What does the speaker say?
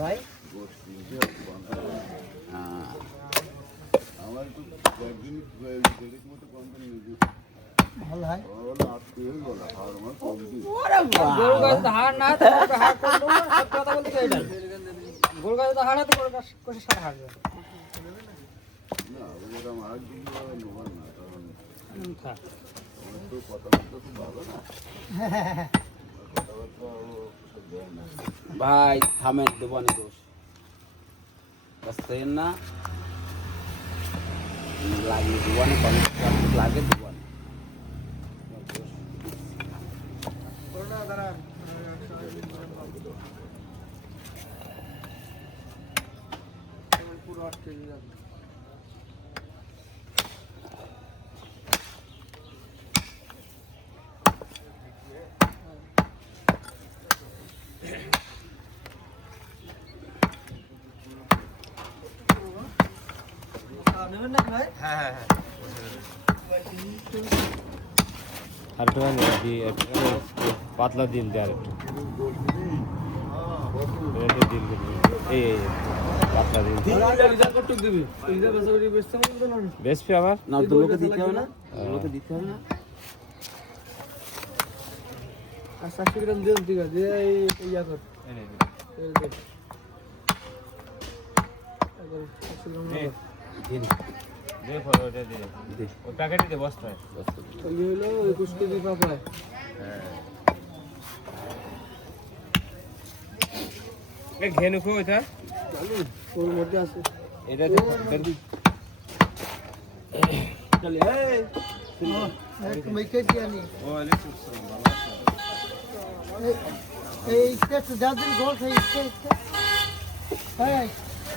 ভাই আমার একটু কয়েকদিন মতো কন্টেন্ট নিয়েছি ভালো হয় গরু গাছ হাড় না থাকবে হাড় করলো কথা বলতে চাই না গরু গাছ তো হাড় আছে গরু গাছ কোষে সাথে হাড় যাবে না ওটা আমার দিকে নোমান না কারণ থাক আমার তো কথাবার্তা খুব ভালো না কথাবার্তা ভাই থামেন দেবানি দোষ বুঝতেন না লাগে দেবানি লাগে দেবানি পুরো আটকে যাবে নেবেন নাকি ভাই? আর একটু পাতলা দিন দে আর একটু দিন এই পাতলা দিন বেশি আবার না দুলোকে দিতে হবে না দুলোকে দিতে হবে না আর 60 গ্রাম দিন ঠিক আছে এই ইয়া কর দিন দে ফটো দে দে ওই প্যাকেটে দে বস্তায় এই হলো 21 কেজি পাপায় এই ঘেনু কো এটা চালু ওর মধ্যে আছে এটা দেখবি চলে এই এক মেকে দিয়ানি ও আলাইকুম আসসালাম ভালো আছো এই টেস্ট দাদির গোল খাই টেস্ট এই